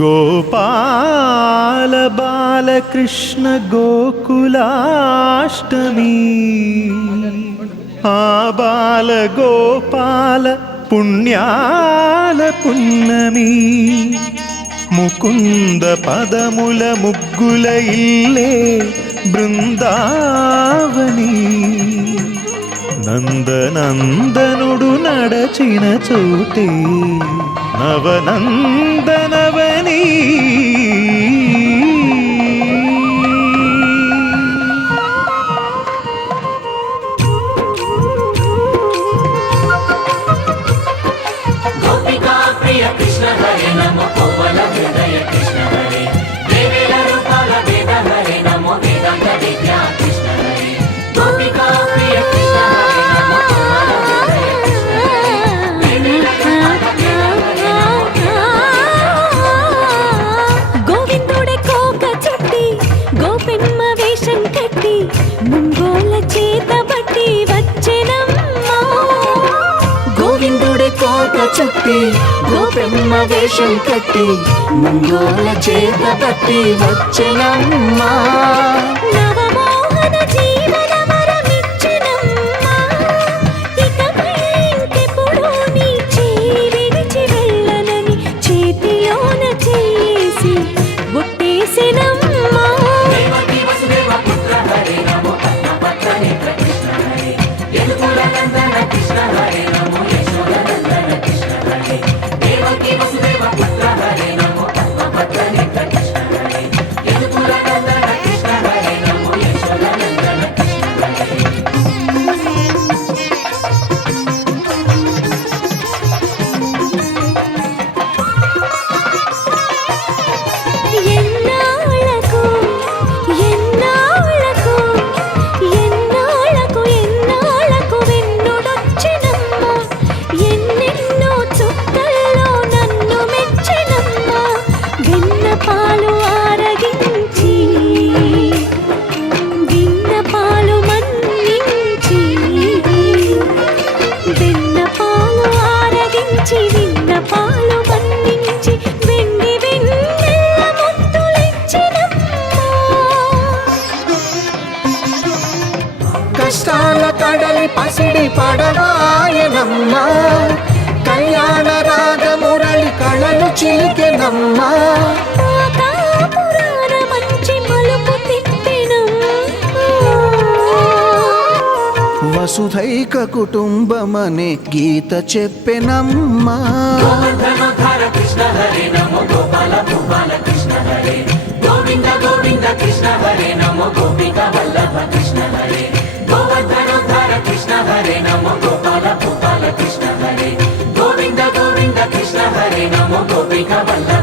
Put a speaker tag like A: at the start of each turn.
A: గోపాల బాలకృష్ణ గోకులాష్టమి ఆ బాల గోపాల పుణ్యాల పున్నమి ముకుంద పదముల ముగ్గుల ఇల్లే బృందావని నందనందనుడు నడచిన చోటే. నవనందనవని.
B: ప్రియ కృష్ణ హరి నమ.
C: వేషం కట్టి ముంగోల చేత బట్టి వచ్చెనమ్మా.
D: గోవిందుడే కోక చుట్టి గోపెమ్మ వేషం కట్టి ముంగోల చేత వచ్చెనమ్మా.
C: నవమోహన
D: కడలి పసిడి పడవాయనమ్మా. కళ్యాణ రాగ మురళి కళలు చిలికెనమ్మా. వసుధైక కుటుంబమనే గీత చెప్పెనమ్మా.
B: గోవర్ధనోద్ధార కృష్ణ హరే నమో గోపాల భూపాల కృష్ణ హరే గోవింద గోవింద కృష్ణ హరే నమో గోపిక వల్లభ హరే నమో గోపాల గోపాల కృష్ణ హరే. గోవింద గోవింద కృష్ణ హరే నమో గోపిక వల్ల